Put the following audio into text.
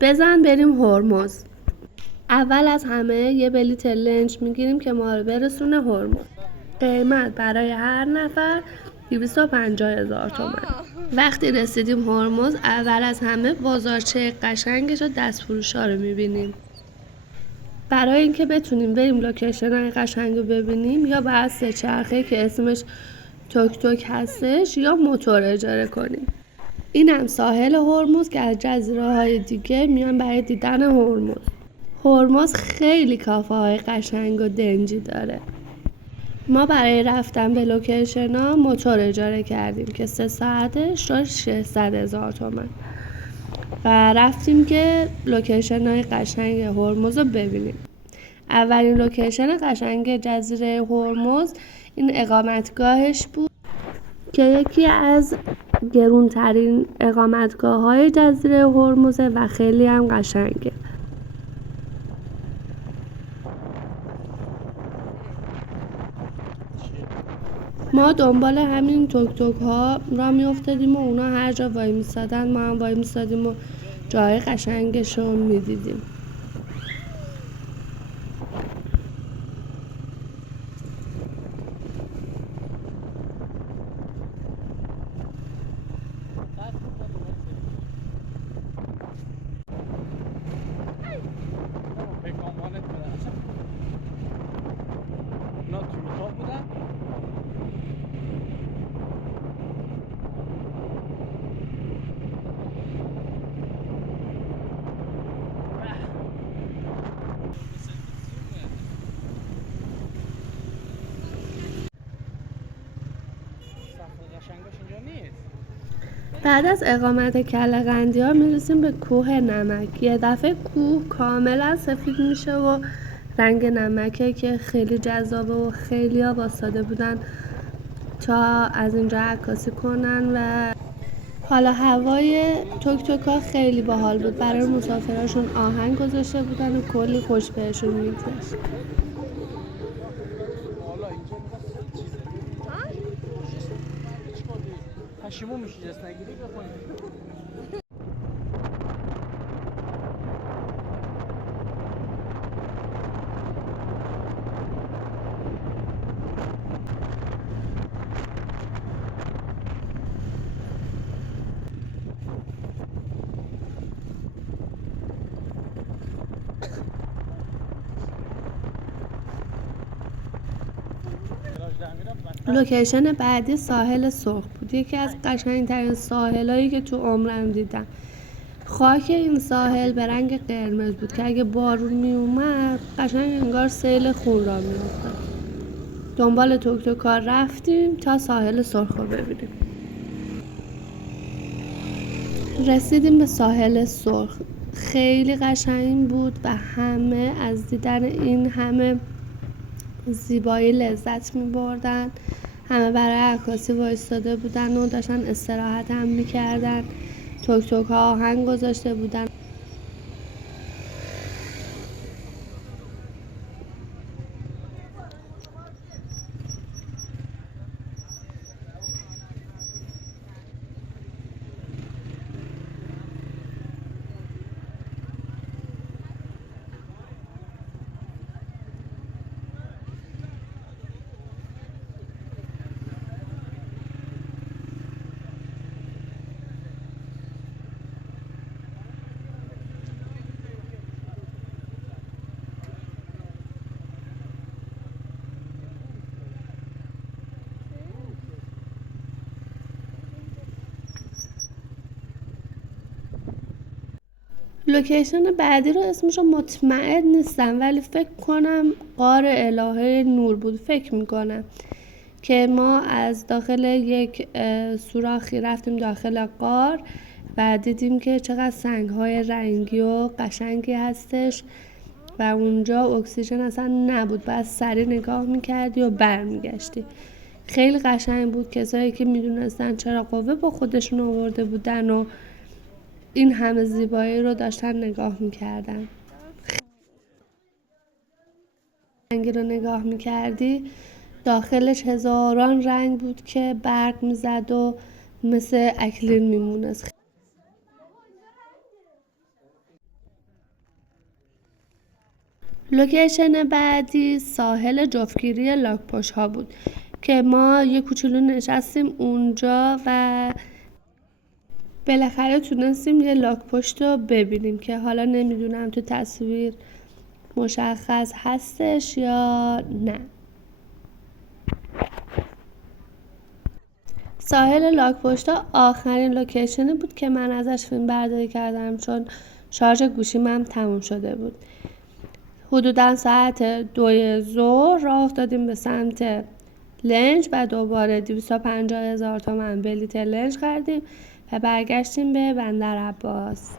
بزن بریم هرمز. اول از همه یه بلیط لنج میگیریم که ما رو برسونه هرمز. قیمت برای هر نفر 250,000 تومان. وقتی رسیدیم هرمز اول از همه بازارچه قشنگش و دستفروشا رو میبینیم. برای اینکه بتونیم بریم لوکیشن های قشنگ رو ببینیم یا باید 3 چرخه که اسمش توک توک هستش یا موتور اجاره کنیم. این هم ساحل هرمز که از جزیره های دیگه میان برای دیدن هرمز. هرمز خیلی کافه های قشنگ و دنجی داره. ما برای رفتن به لوکیشن ها موتور اجاره کردیم که 3 ساعتش شد 600,000 تومان و رفتیم که لوکیشن های قشنگ هرمز رو ببینیم. اولین لوکیشن قشنگ جزیره هرمز این اقامتگاهش بود که یکی از گرونترین اقامتگاه های جزیره هرمزه و خیلی هم قشنگه. ما دنبال همین توک توک ها را می افتادیم و اونا هر جا وای می سادن ما هم وای می سادیم و جای قشنگش رو می دیدیم. بعد از اقامت کله قندیار میرسیم به کوه نمک. یه دفعه کوه کاملا سفید میشه و رنگ نمکه که خیلی جذابه و خیلی ها واسطه بودن تا از اینجا عکاسی کنن و حالا هوای توک توک ها خیلی باحال بود. برای مسافراشون آهنگ گذاشته بودن و کلی خوش بهشون میگذشت. پشیمون میشی جست نگیری بخونی. لوکیشن بعدی ساحل سرخ بود. یکی از قشنگترین ساحلایی که تو عمرم دیدم. خاک این ساحل به رنگ قرمز بود که اگه بارون می اومد قشنگ انگار سیل خون را می افتاد. دنبال توک توک ها رفتیم تا ساحل سرخ رو ببینیم. رسیدیم به ساحل سرخ. خیلی قشنگ بود و همه از دیدن این همه زیبایی لذت می بردن. همه برای عکاسی وایستاده بودن و داشتن استراحت هم می کردن. توک توک ها آهنگ گذاشته بودن. لوکیشن بعدی رو اسمشو مطمئن نیستم ولی فکر کنم غار الهه نور بود. فکر میکنم که ما از داخل یک سوراخی رفتیم داخل غار و دیدیم که چقدر سنگ‌های رنگی و قشنگی هستش و اونجا اکسیژن اصلا نبود. باید سریع نگاه میکردی و برمیگشتی. خیلی قشنگ بود. کسایی که میدونستن چرا قوه با خودشون آورده بودن و این همه زیبایی رو داشتن نگاه میکردن. رنگی رو نگاه میکردی داخلش هزاران رنگ بود که برق میزد و مثل اکلیر میمونست. لوکیشن بعدی ساحل جفتگیری لاک‌پشت ها بود که ما یه کوچولو نشستیم اونجا و بالاخره تونستیم یه لاک‌پشت رو ببینیم که حالا نمیدونم تو تصویر مشخص هستش یا نه. ساحل لاک‌پشت آخرین لوکیشنی بود که من ازش فیلم برداری کردم چون شارژ گوشیم هم تموم شده بود. حدوداً ساعت 2 ظهر راه افتادیم به سمت لنج و دوباره 250,000 تومان بلیت لنج خریدیم و برگشتیم به بندر عباس.